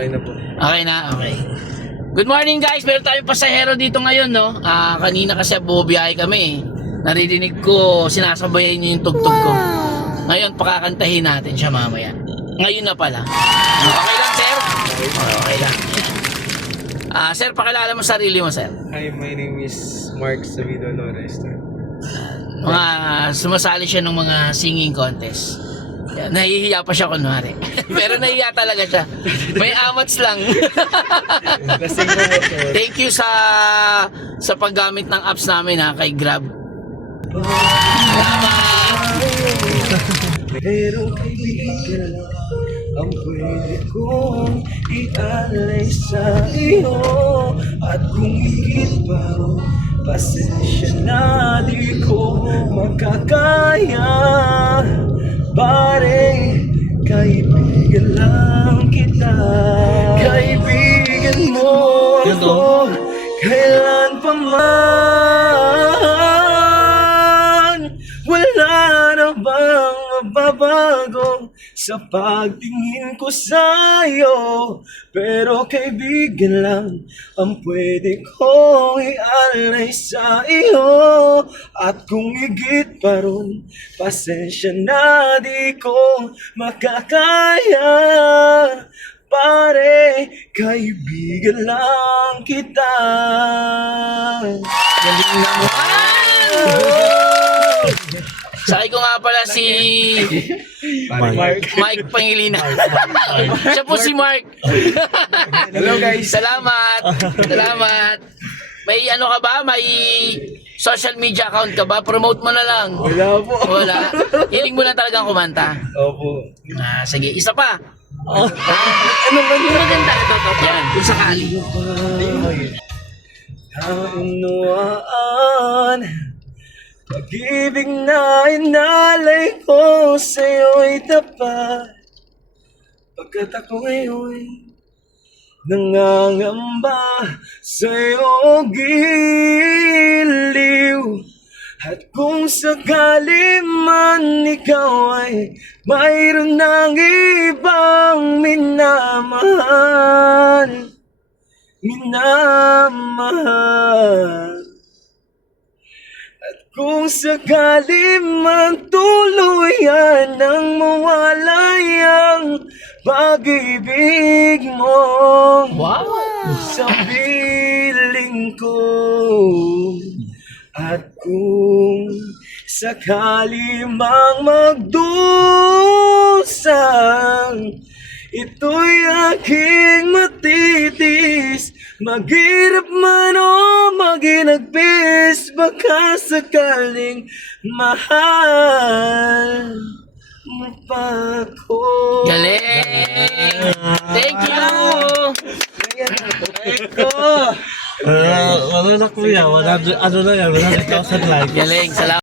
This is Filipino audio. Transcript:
Okay na po. Okay na, okay. Good morning guys, meron tayong pasahero dito ngayon, no? Kanina kasi bubiyahe kami. Naririnig ko, sinasabayan niyo yung tugtog ko. Ngayon, pakakantahin natin siya mamaya. Ngayon na pala. Okay lang, sir? Okay lang. Sir, pakilala mo sarili mo, sir. Hi, my name is Mark Savido Lores. Sumasali siya ng mga singing contest. Yan, nahihiya pa siya kunwari. Pero nahihiya talaga siya. May amats lang. Thank you sa paggamit ng apps namin kay Grab. Pero kaibigan ang pwede kong ialay sa iyo. At kung higit pa, pasensya na di ko makakaya. Pare, kaibigan lang kita. Kaibigan mo ako kailan pa man. Wala na bang mababago sa pagtingin ko sa'yo? Pero kaibigan lang ang pwede kong ialay sa iyo. At kung higit pa ron, pasensya na di ko makakaya. Pare, kaibigan lang kita. Galing naman! Sakay ko nga pala si Mike Pangilinan. Siya po si Mark. Hello guys. Salamat. Salamat. May ano ka ba? May social media account ka ba? Promote mo na lang. Wala po. Wala. Hiling mo lang talagang kumanta. Opo. Sige, isa pa. Ano maganda? Ito. Yan, kung sakali. Kaunawaan, pag-ibig na inalay ko sa'yo'y tapat. Pagkat ako ngayon nangangamba sa'yo giliw. At kung sakali man ikaw ay mayroon ng ibang minamahal, at kung sakali man tuluyan nang mawalay ang pag-ibig mo sa piling ko. At kung sakali mang magdusang, ito'y aking matitis. Maghirap man o maginagpis, baka sakaling mahal mo pa ako. Galing! Thank you! Wala na kuya, 100, ano na yan, 100,000 likes. Galing, salamat.